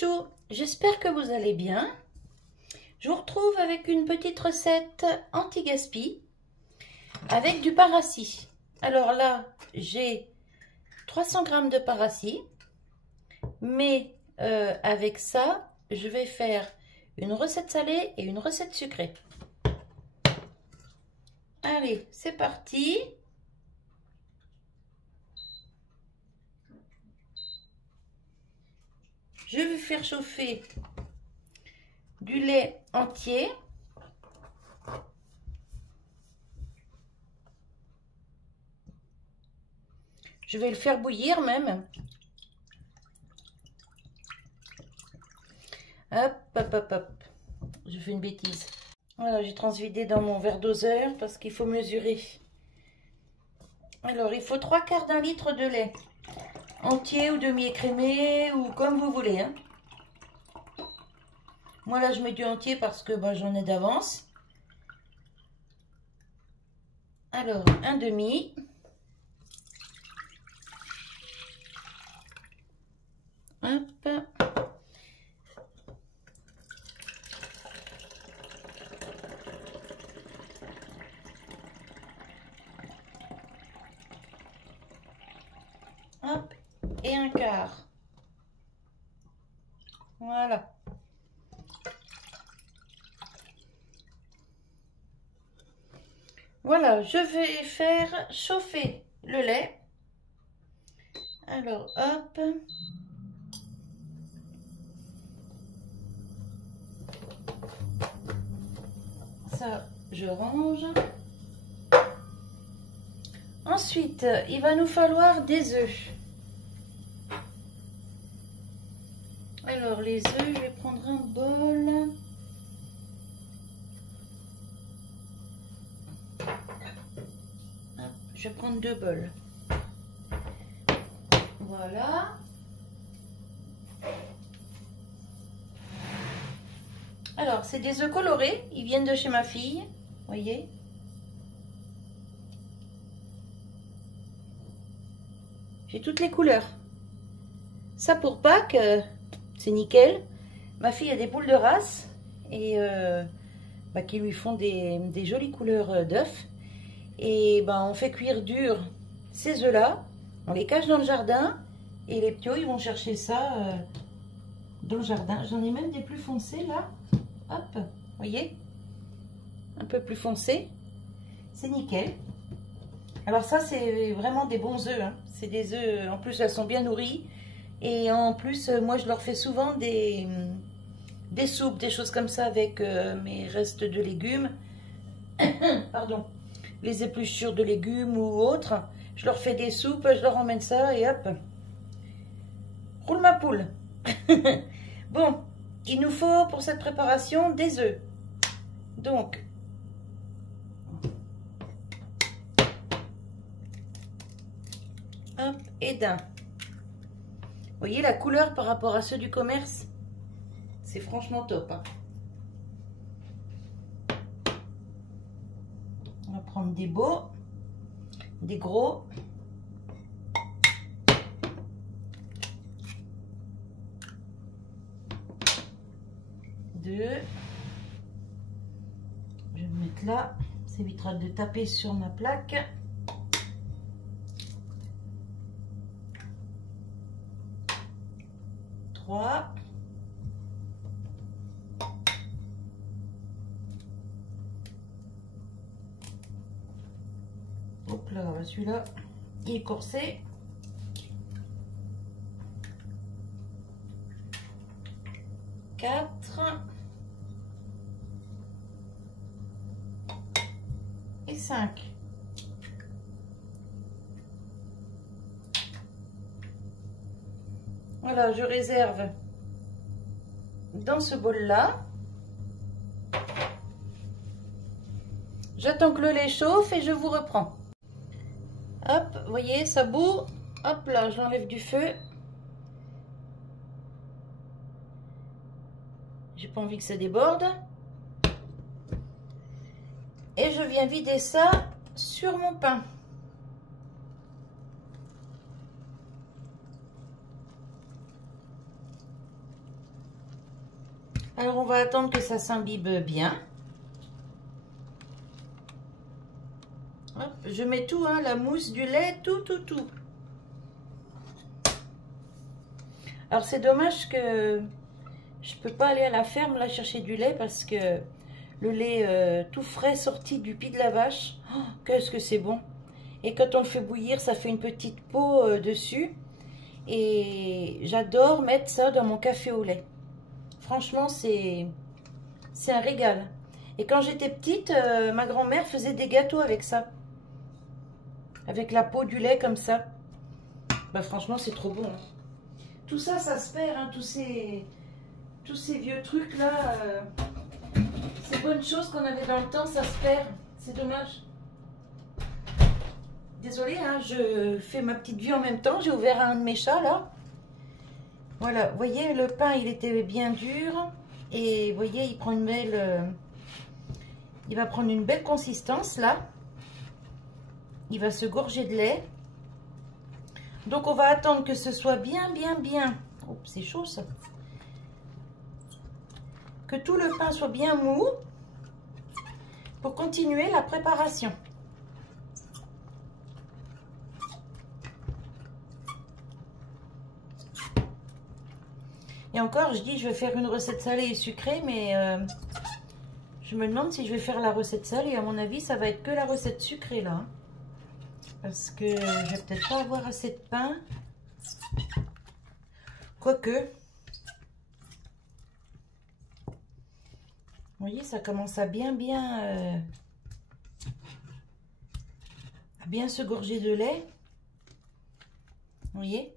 chouchous, j'espère que vous allez bien. Je vous retrouve avec une petite recette anti-gaspi avec du paracis. Alors là, j'ai 300 g de paracis, mais avec ça, je vais faire une recette salée et une recette sucrée. Allez, c'est parti. Je vais faire chauffer du lait entier. Je vais le faire bouillir même. Hop, hop, hop, hop. Je fais une bêtise. Voilà, j'ai transvidé dans mon verre doseur parce qu'il faut mesurer. Alors, il faut 3/4 d'un litre de lait. Entier ou demi-écrémé ou comme vous voulez. Hein. Moi, là, je mets du entier parce que j'en ai d'avance. Alors, un demi. Hop. Hop. Et un quart. Voilà. Voilà, je vais faire chauffer le lait. Alors, hop. Ça, je range. Ensuite, il va nous falloir des œufs. Alors, les œufs, je vais prendre un bol. Hop, je vais prendre 2 bols. Voilà. Alors, c'est des œufs colorés. Ils viennent de chez ma fille. Voyez. J'ai toutes les couleurs. Ça pour Pâques, c'est nickel. Ma fille a des poules de race et qui lui font des jolies couleurs d'œufs. Et on fait cuire dur ces œufs-là. On les cache dans le jardin et les ptios, ils vont chercher ça dans le jardin. J'en ai même des plus foncés là. Hop, voyez, un peu plus foncé. C'est nickel. Alors ça, c'est vraiment des bons œufs. Hein. C'est des œufs, en plus, elles sont bien nourries. Et en plus, moi, je leur fais souvent des soupes, des choses comme ça avec mes restes de légumes. Pardon. Les épluchures de légumes ou autres. Je leur fais des soupes, je leur emmène ça et hop. Roule ma poule. Bon, il nous faut pour cette préparation des œufs. Donc, hop, et d'un. Vous voyez la couleur par rapport à ceux du commerce? C'est franchement top. Hein. On va prendre des beaux, des gros. Deux. Je vais me mettre là. Ça évitera de taper sur ma plaque. 3. Hop là, celui-là, il est corsé. 4. Et 5. Voilà, je réserve dans ce bol-là. J'attends que le lait chauffe et je vous reprends. Hop, vous voyez, ça bout. Hop là, j'enlève du feu. J'ai pas envie que ça déborde. Et je viens vider ça sur mon pain. Alors on va attendre que ça s'imbibe bien. Hop, je mets tout, hein, la mousse, du lait, tout. Alors c'est dommage que je peux pas aller à la ferme là chercher du lait parce que le lait tout frais sorti du pied de la vache, oh, qu'est-ce que c'est bon. Et quand on le fait bouillir, ça fait une petite peau dessus. Et j'adore mettre ça dans mon café au lait. Franchement, c'est un régal. Et quand j'étais petite, ma grand-mère faisait des gâteaux avec ça. Avec la peau du lait comme ça. Bah franchement, c'est trop bon. Hein. Tout ça, ça se perd. Hein, tous ces vieux trucs là. Ces bonnes choses qu'on avait dans le temps, ça se perd. C'est dommage. Désolée, hein, je fais ma petite vie en même temps. J'ai ouvert un de mes chats là. Voilà, vous voyez, le pain, il était bien dur. Et vous voyez, il prend une belle... il va prendre une belle consistance là. Il va se gorger de lait. Donc, on va attendre que ce soit bien. Oh, c'est chaud ça. Que tout le pain soit bien mou. Pour continuer la préparation. Et encore, je dis, je vais faire une recette salée et sucrée, mais je me demande si je vais faire la recette salée. À mon avis, ça va être que la recette sucrée, là. Parce que je vais peut-être pas avoir assez de pain. Quoique. Vous voyez, ça commence à bien se gorger de lait. Vous voyez?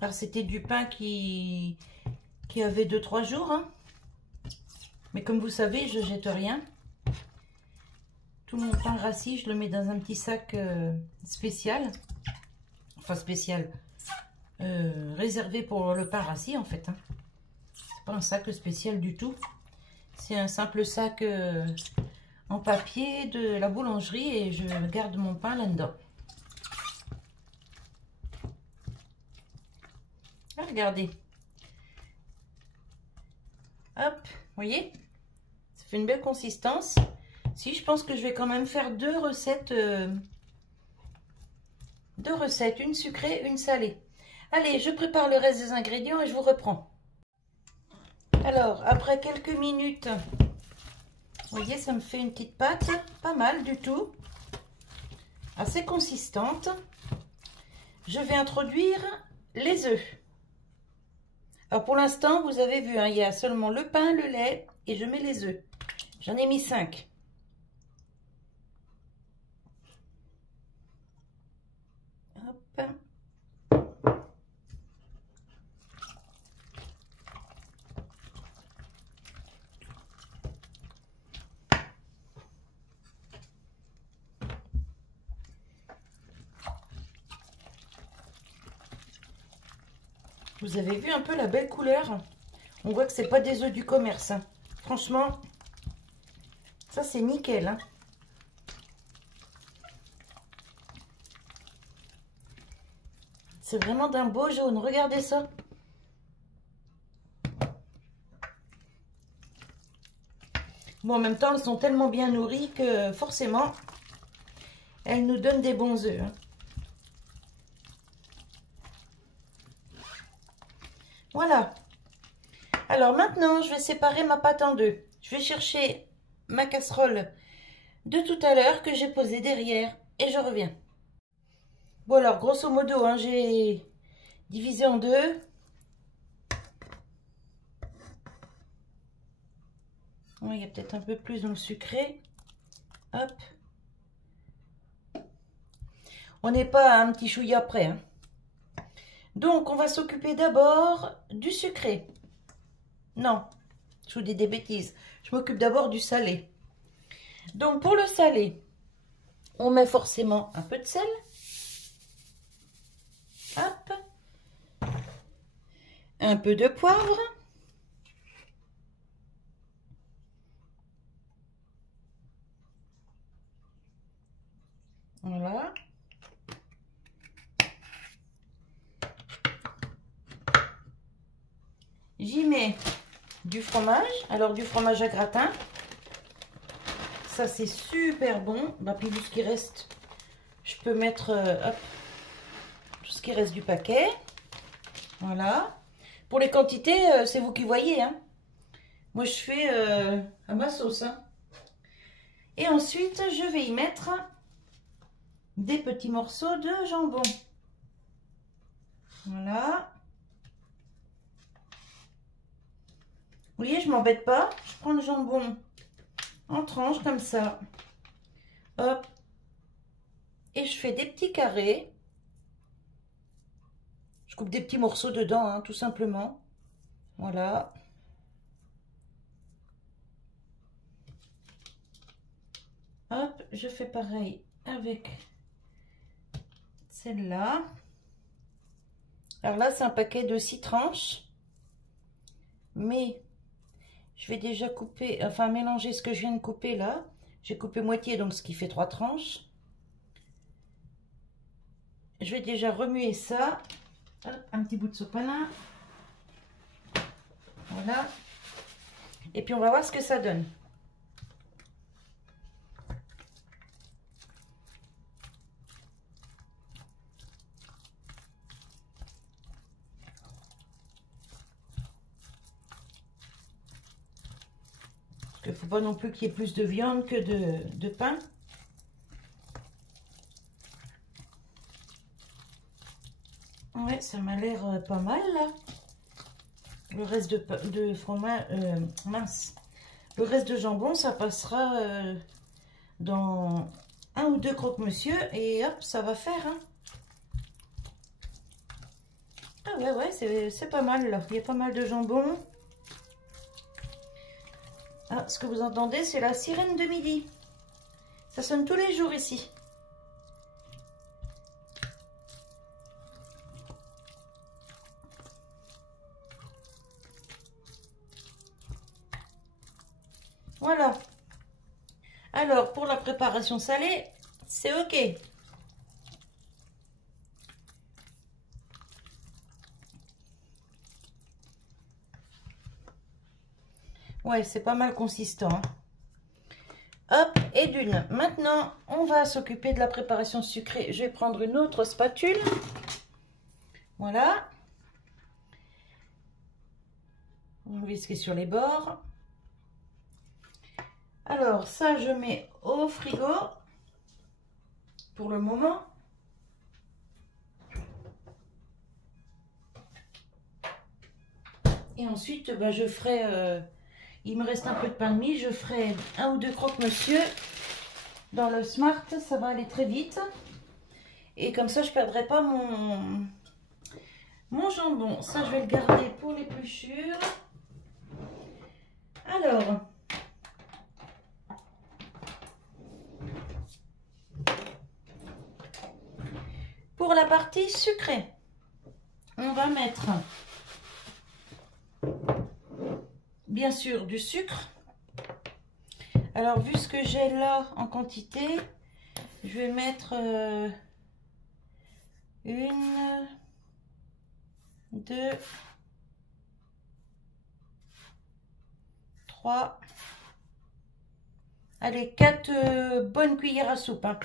Alors, c'était du pain qui avait 2-3 jours. Hein. Mais comme vous savez, je jette rien. Tout mon pain rassis, je le mets dans un petit sac spécial. Enfin, spécial. Réservé pour le pain rassis, en fait. Hein. C'est pas un sac spécial du tout. C'est un simple sac en papier de la boulangerie et je garde mon pain là-dedans. Ah, regardez. Hop, vous voyez? Ça fait une belle consistance. Si, je pense que je vais quand même faire deux recettes, une sucrée, une salée. Allez, je prépare le reste des ingrédients et je vous reprends. Alors, après quelques minutes, vous voyez, ça me fait une petite pâte, pas mal du tout, assez consistante. Je vais introduire les œufs. Alors pour l'instant, vous avez vu, hein, il y a seulement le pain, le lait et je mets les œufs. J'en ai mis 5. Hop. Vous avez vu un peu la belle couleur? On voit que c'est pas des œufs du commerce. Hein. Franchement, ça c'est nickel. Hein. C'est vraiment d'un beau jaune. Regardez ça. Bon, en même temps, elles sont tellement bien nourries que forcément, elles nous donnent des bons œufs. Hein. Voilà. Alors maintenant, je vais séparer ma pâte en deux. Je vais chercher ma casserole de tout à l'heure que j'ai posée derrière et je reviens. Bon alors, grosso modo, hein, j'ai divisé en deux. Il y a peut-être un peu plus dans le sucré. Hop. On n'est pas à un petit chouïa près. Hein. Donc, on va s'occuper d'abord du sucré. Non, je vous dis des bêtises. Je m'occupe d'abord du salé. Donc, pour le salé, on met forcément un peu de sel. Hop. Un peu de poivre. Voilà. J'y mets du fromage. Alors, du fromage à gratin. Ça, c'est super bon. Bah, puis, tout ce qui reste, je peux mettre hop, tout ce qui reste du paquet. Voilà. Pour les quantités, c'est vous qui voyez. Hein. Moi, je fais à ma sauce. Hein. Et ensuite, je vais y mettre des petits morceaux de jambon. Voilà. Vous voyez, je m'embête pas. Je prends le jambon en tranches comme ça. Hop. Et je fais des petits carrés. Je coupe des petits morceaux dedans, hein, tout simplement. Voilà. Hop, je fais pareil avec celle-là. Alors là, c'est un paquet de 6 tranches. Mais je vais déjà couper, enfin mélanger ce que je viens de couper là. J'ai coupé moitié, donc ce qui fait 3 tranches. Je vais déjà remuer ça. Hop, un petit bout de sopalin. Voilà. Et puis on va voir ce que ça donne. Parce qu'il ne faut pas non plus qu'il y ait plus de viande que de pain. Ouais, ça m'a l'air pas mal là. Le reste de fromage, mince. Le reste de jambon, ça passera dans un ou deux croque-monsieur et hop, ça va faire. Hein. Ah ouais, c'est pas mal là. Il y a pas mal de jambon. Ah, ce que vous entendez, c'est la sirène de midi. Ça sonne tous les jours ici. Voilà. Alors, pour la préparation salée, c'est ok. Ouais, c'est pas mal consistant. Hein. Hop, et d'une. Maintenant, on va s'occuper de la préparation sucrée. Je vais prendre une autre spatule. Voilà. On va visquer sur les bords. Alors, ça, je mets au frigo pour le moment. Et ensuite, bah, je ferai... il me reste un peu de pain de mie. Je ferai un ou deux croque-monsieur dans le Smart. Ça va aller très vite. Et comme ça, je ne perdrai pas mon jambon. Ça, je vais le garder pour l'épluchure. Alors... pour la partie sucrée, on va mettre bien sûr du sucre. Alors vu ce que j'ai là en quantité, je vais mettre 1, 2, 3, allez 4 bonnes cuillères à soupe. Hein.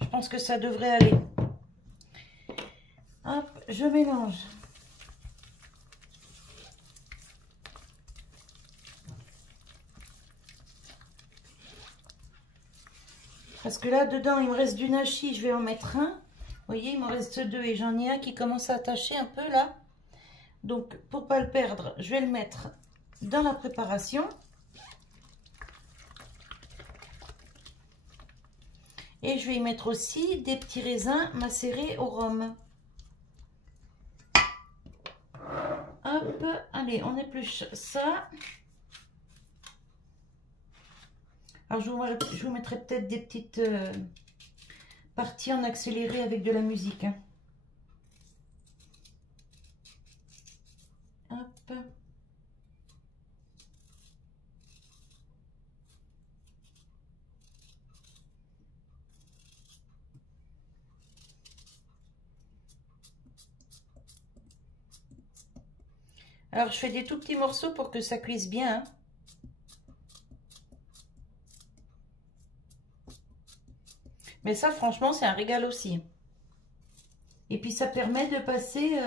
Je pense que ça devrait aller. Hop, je mélange. Parce que là, dedans, il me reste du nachi, je vais en mettre un. Vous voyez, il m'en reste 2 et j'en ai un qui commence à attacher un peu là. Donc, pour pas le perdre, je vais le mettre dans la préparation. Et je vais y mettre aussi des petits raisins macérés au rhum. Hop, allez, on épluche ça. Alors, je vous mettrai peut-être des petites parties en accéléré avec de la musique. Hein. Hop. Alors, je fais des tout petits morceaux pour que ça cuise bien. Hein. Mais ça, franchement, c'est un régal aussi. Et puis, ça permet de passer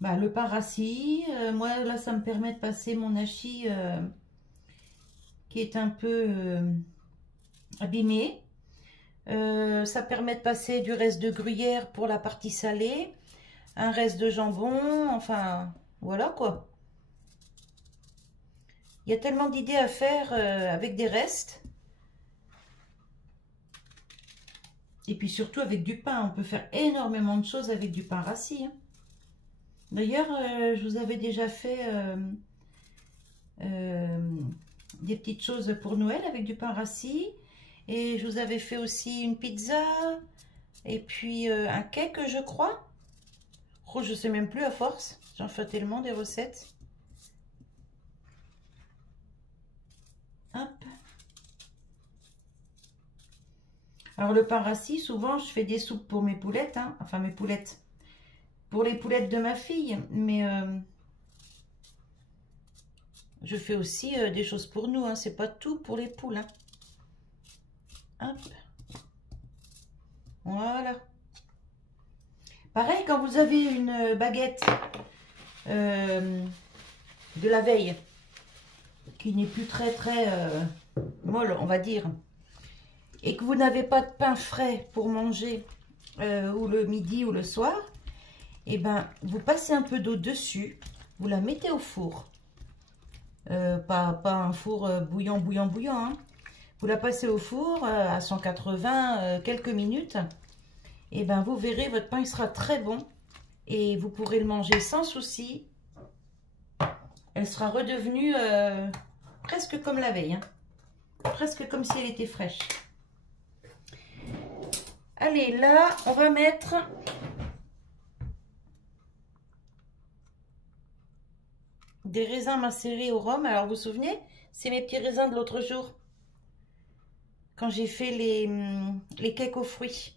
le pain rassis. Moi, là, ça me permet de passer mon hachis qui est un peu abîmé. Ça permet de passer du reste de gruyère pour la partie salée. Un reste de jambon. Enfin, voilà quoi. Il y a tellement d'idées à faire avec des restes. Et puis surtout avec du pain. On peut faire énormément de choses avec du pain rassis. Hein. D'ailleurs, je vous avais déjà fait des petites choses pour Noël avec du pain rassis. Et je vous avais fait aussi une pizza. Et puis un cake, je crois. Oh, je sais même plus à force. J'en fais tellement des recettes. Hop. Alors le pain rassis, souvent je fais des soupes pour mes poulettes, hein. Enfin mes poulettes, pour les poulettes de ma fille, mais je fais aussi des choses pour nous, hein. C'est pas tout pour les poules. Hein. Hop. Voilà. Pareil, quand vous avez une baguette de la veille, qui n'est plus très molle, on va dire, et que vous n'avez pas de pain frais pour manger ou le midi ou le soir, et ben vous passez un peu d'eau dessus, vous la mettez au four, pas un four bouillant, hein. Vous la passez au four à 180 quelques minutes, et ben vous verrez, votre pain il sera très bon et vous pourrez le manger sans souci. Elle sera redevenue presque comme la veille, hein. Presque comme si elle était fraîche. Allez, là, on va mettre des raisins macérés au rhum. Alors, vous vous souvenez, c'est mes petits raisins de l'autre jour, quand j'ai fait les cakes aux fruits.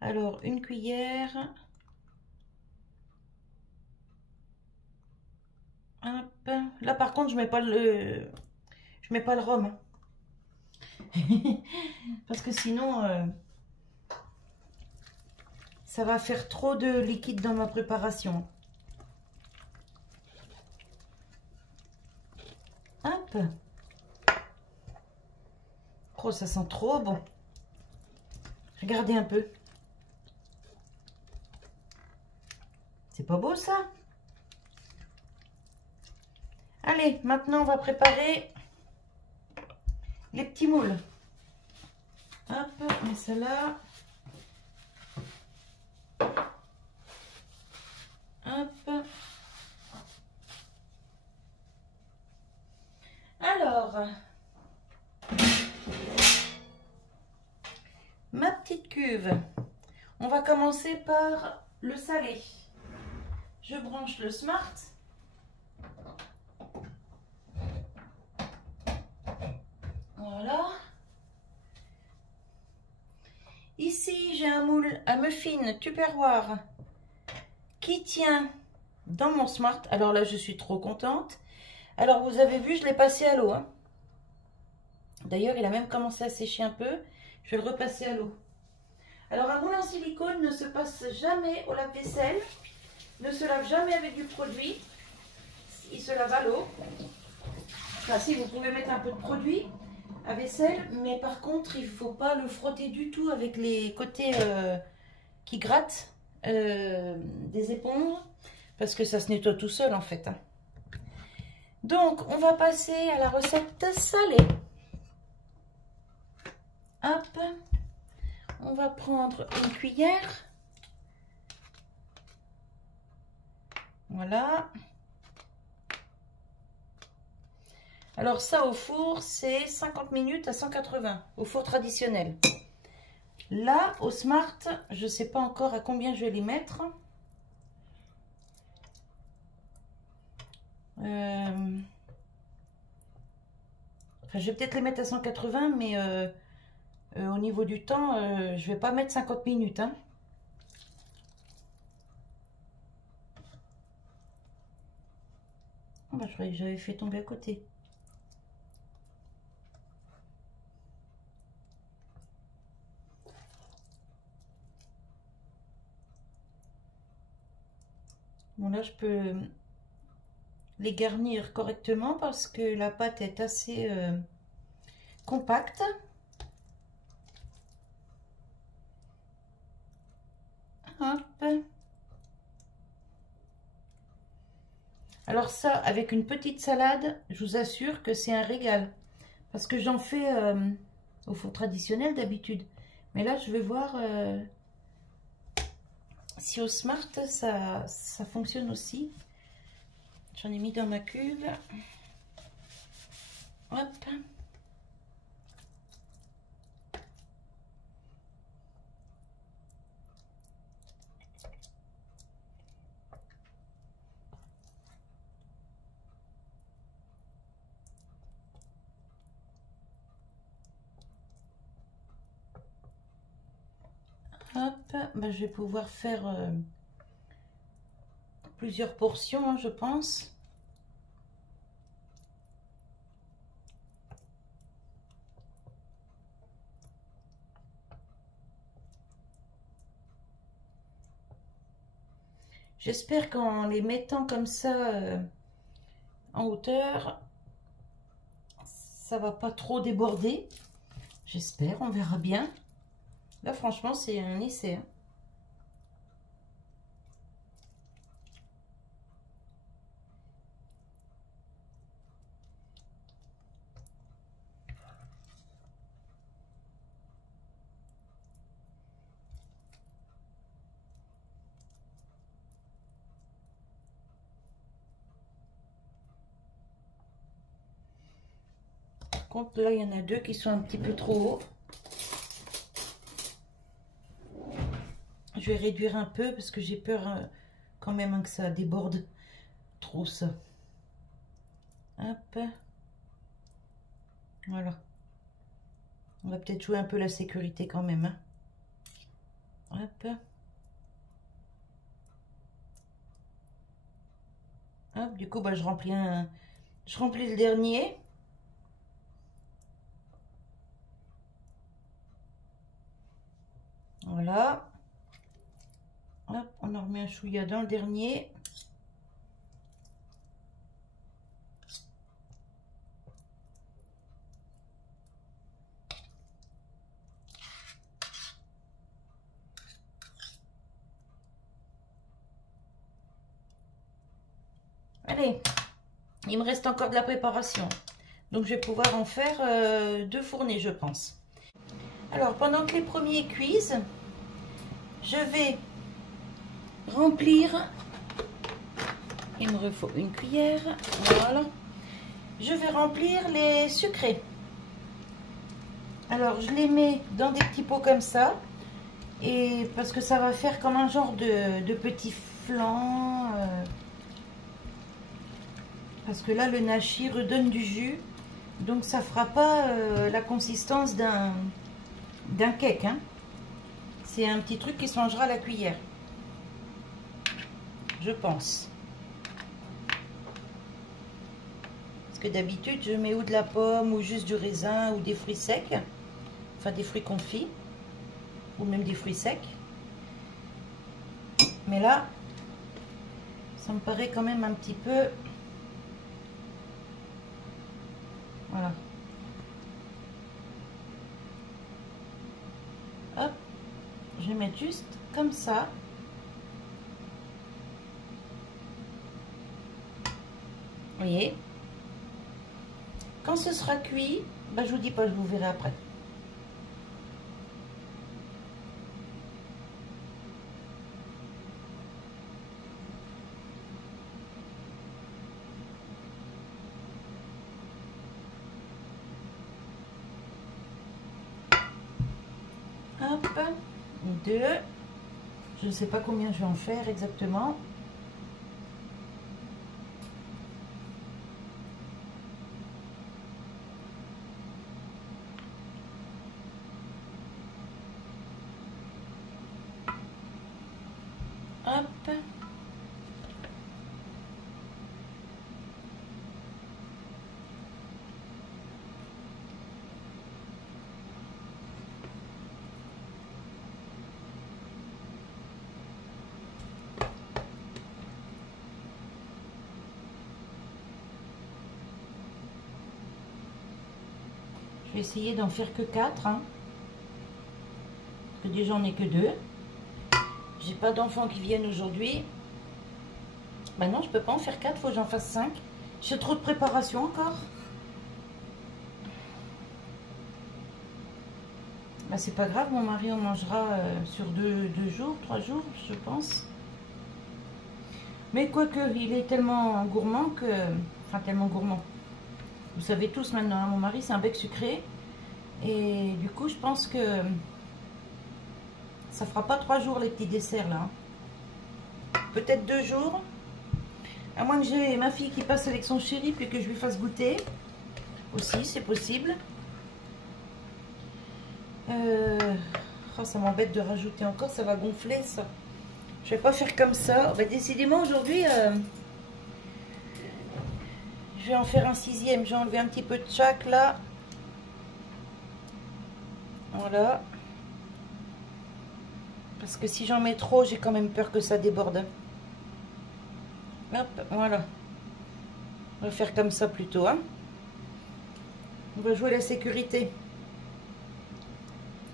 Alors, une cuillère. Hop. Là, par contre, je mets pas le rhum. Parce que sinon... ça va faire trop de liquide dans ma préparation. Hop. Oh, ça sent trop bon. Regardez un peu. C'est pas beau ça? Allez, maintenant on va préparer les petits moules. Hop, on met ça là. Hop. Alors, ma petite cuve. On va commencer par le salé. Je branche le Smart. Voilà. Ici, j'ai un moule à muffins Tupperware qui tient dans mon Smart. Alors là, je suis trop contente. Alors, vous avez vu, je l'ai passé à l'eau. Hein. D'ailleurs, il a même commencé à sécher un peu. Je vais le repasser à l'eau. Alors, un moule en silicone ne se passe jamais au lave-vaisselle. Ne se lave jamais avec du produit. Il se lave à l'eau. Enfin, si, vous pouvez mettre un peu de produit à vaisselle. Mais par contre, il ne faut pas le frotter du tout avec les côtés qui grattent des éponges. Parce que ça se nettoie tout seul, en fait. Hein. Donc, on va passer à la recette salée. Hop. On va prendre une cuillère. Voilà. Alors ça au four, c'est 50 minutes à 180, au four traditionnel. Là, au Smart, je ne sais pas encore à combien je vais les mettre. Enfin, je vais peut-être les mettre à 180, mais au niveau du temps, je ne vais pas mettre 50 minutes. Hein. Oh, bah, je croyais que j'avais fait tomber à côté. Bon, là, je peux les garnir correctement parce que la pâte est assez compacte. Hop. Alors ça, avec une petite salade, je vous assure que c'est un régal. Parce que j'en fais au four traditionnel d'habitude. Mais là, je vais voir si au Smart, ça fonctionne aussi. J'en ai mis dans ma cuve. Hop. Hop, ben, je vais pouvoir faire plusieurs portions, hein, je pense. J'espère qu'en les mettant comme ça en hauteur, ça va pas trop déborder. J'espère, on verra bien. Là, franchement, c'est un essai, hein. Par contre, là, il y en a deux qui sont un petit peu trop hauts. Je vais réduire un peu parce que j'ai peur quand même hein, que ça déborde trop ça. Hop. Voilà. On va peut-être jouer un peu la sécurité quand même, hein. Hop. Hop, du coup, bah, je remplis le dernier. Voilà. Hop, on en remet un chouïa dans le dernier. Allez, il me reste encore de la préparation. Donc, je vais pouvoir en faire deux fournées, je pense. Alors, pendant que les premiers cuisent, je vais remplir. Il me faut une cuillère. Voilà. Je vais remplir les sucrés. Alors, je les mets dans des petits pots comme ça. Et parce que ça va faire comme un genre de petit flan. Parce que là, le nashi redonne du jus. Donc, ça fera pas la consistance d'un cake. Hein. C'est un petit truc qui se mangera à la cuillère. Je pense. Parce que d'habitude, je mets ou de la pomme, ou juste du raisin, ou des fruits secs. Enfin, des fruits confits. Ou même des fruits secs. Mais là, ça me paraît quand même un petit peu... Voilà. Hop. Je vais mettre juste comme ça. Vous voyez. Quand ce sera cuit, bah, je vous dis pas, je vous verrai après. Hop, deux. Je ne sais pas combien je vais en faire exactement. Hop. Je vais essayer d'en faire que 4. Hein. Parce que déjà, on n'est que 2. J'ai pas d'enfants qui viennent aujourd'hui. Bah non, je peux pas en faire 4, faut que j'en fasse 5. J'ai trop de préparation encore. Bah c'est pas grave, mon mari en mangera sur 2 jours, 3 jours, je pense. Mais quoique, il est tellement gourmand que... Enfin, tellement gourmand. Vous savez tous maintenant, hein, mon mari, c'est un bec sucré. Et du coup, je pense que ça fera pas 3 jours les petits desserts, là. Peut-être 2 jours. À moins que j'ai ma fille qui passe avec son chéri, puis que je lui fasse goûter. Aussi, c'est possible. Oh, ça m'embête de rajouter encore, ça va gonfler, ça. Je vais pas faire comme ça. Bah, décidément, aujourd'hui... je vais en faire un 6e. J'ai enlevé un petit peu de chaque là. Voilà. Parce que si j'en mets trop, j'ai quand même peur que ça déborde. Hop, voilà. On va faire comme ça plutôt. Hein. On va jouer la sécurité.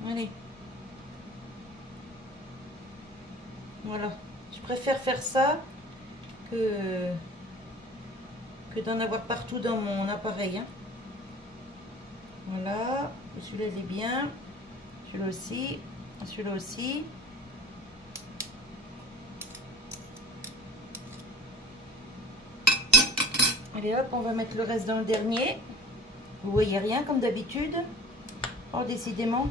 Allez. Voilà. Je préfère faire ça que d'en avoir partout dans mon appareil. Hein. Voilà, celui-là il est bien, celui-là aussi, celui-là aussi. Allez hop, on va mettre le reste dans le dernier. Vous voyez rien comme d'habitude. Oh, décidément.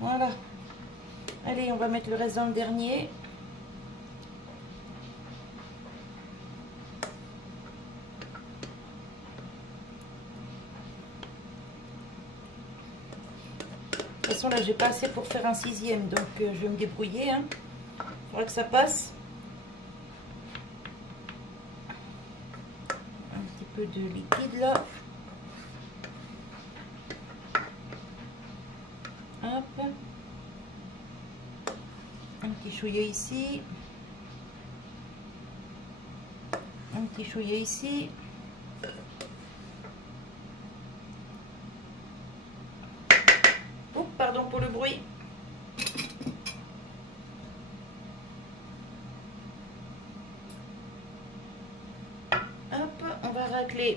Voilà. Allez, on va mettre le reste dans le dernier. De toute façon, là, j'ai pas assez pour faire un 6e, donc je vais me débrouiller. Hein. Il faudra que ça passe. Un petit peu de liquide, là. Hop. Un petit chouillet ici. Un petit chouillet ici. Pardon pour le bruit. Hop, on va racler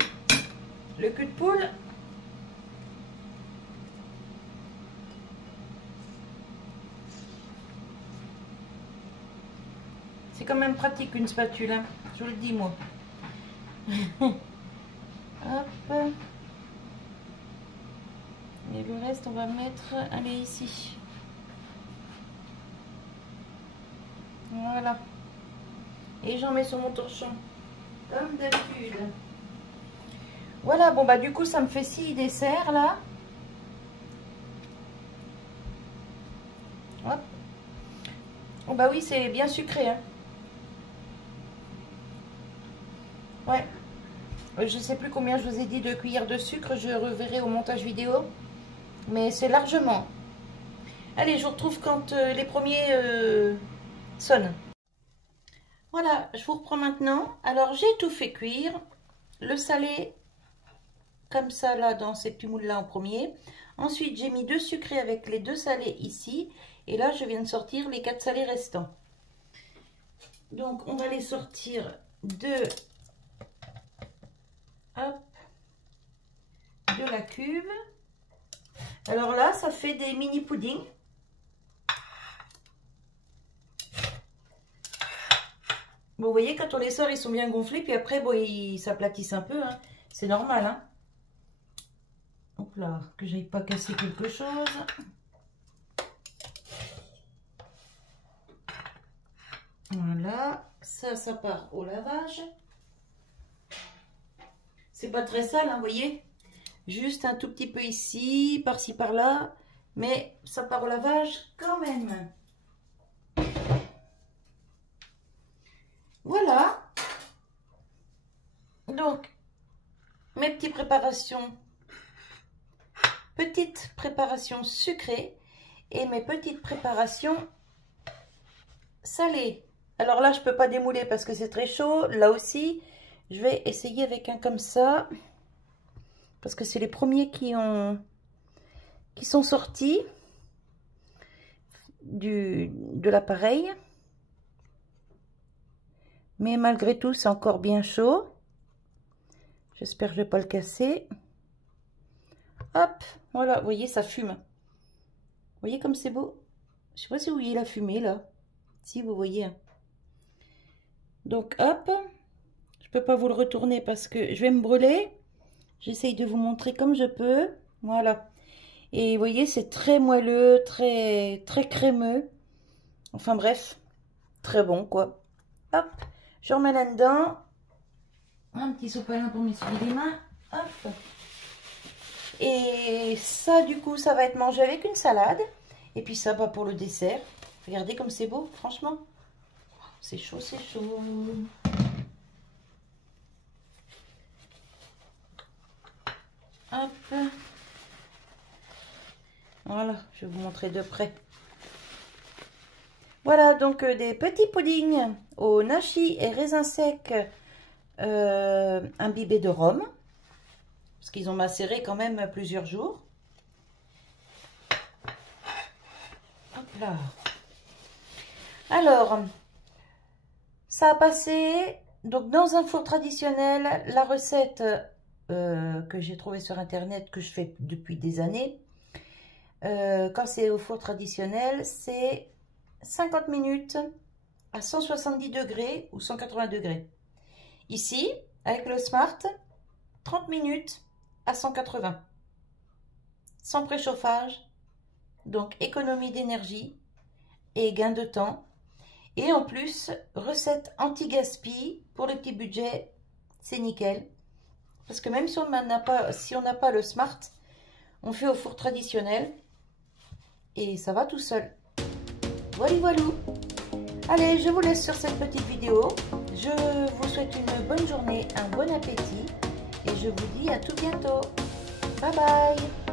le cul de poule. C'est quand même pratique une spatule, hein, je vous le dis moi. Hop. Et le reste, on va mettre, allez, ici. Voilà. Et j'en mets sur mon torchon, comme d'habitude. Voilà, bon bah du coup, ça me fait 6 desserts, là. Hop. Oh bah oui, c'est bien sucré, hein. Ouais. Je sais plus combien je vous ai dit de cuillères de sucre, je reverrai au montage vidéo. Mais c'est largement. Allez, je vous retrouve quand les premiers sonnent. Voilà, je vous reprends maintenant. Alors, j'ai tout fait cuire. Le salé, comme ça, là, dans ces petits moules-là en premier. Ensuite, j'ai mis 2 sucrés avec les 2 salés ici. Et là, je viens de sortir les 4 salés restants. Donc, on va les sortir de la cuve. Alors là, ça fait des mini puddings. Bon, vous voyez, quand on les sort, ils sont bien gonflés. Puis après, bon, ils s'aplatissent un peu. Hein. C'est normal. Hein. Hop là, que j'aille pas casser quelque chose. Voilà. Ça part au lavage. C'est pas très sale, hein, vous voyez. Juste un tout petit peu ici, par-ci, par-là. Mais ça part au lavage quand même. Voilà. Donc, mes petites préparations. Petites préparations sucrées. Et mes petites préparations salées. Alors là, je peux pas démouler parce que c'est très chaud. Là aussi, je vais essayer avec un comme ça. parce que c'est les premiers qui sont sortis de l'appareil. Mais malgré tout, c'est encore bien chaud. J'espère que je ne vais pas le casser. Hop, voilà, vous voyez, ça fume. Vous voyez comme c'est beau? Je ne sais pas si vous voyez la fumée, là. Si, vous voyez. Donc, hop. Je ne peux pas vous le retourner parce que je vais me brûler. J'essaye de vous montrer comme je peux. Voilà. Et vous voyez, c'est très moelleux, très crémeux. Enfin, bref. Très bon, quoi. Hop. Je remets là-dedans. Un petit sopalin pour m'essuyer les mains. Hop. Et ça, du coup, ça va être mangé avec une salade. Et puis ça, pour le dessert. Regardez comme c'est beau, franchement. C'est chaud, c'est chaud. Hop. Voilà, je vais vous montrer de près. Voilà, donc des petits puddings au nashi et raisins secs imbibés de rhum. Parce qu'ils ont macéré quand même plusieurs jours. Hop là. Alors, ça a passé donc dans un four traditionnel. La recette que j'ai trouvée sur internet, que je fais depuis des années, quand c'est au four traditionnel, c'est 50 minutes à 170 degrés ou 180 degrés. Ici, avec le Smart, 30 minutes à 180. Sans préchauffage, donc économie d'énergie et gain de temps. Et en plus, recette anti-gaspi pour les petits budgets, c'est nickel. Parce que même si on n'a pas le Smart, on fait au four traditionnel et ça va tout seul. Voilà, voilà. Allez, je vous laisse sur cette petite vidéo. Je vous souhaite une bonne journée, un bon appétit et je vous dis à tout bientôt. Bye bye.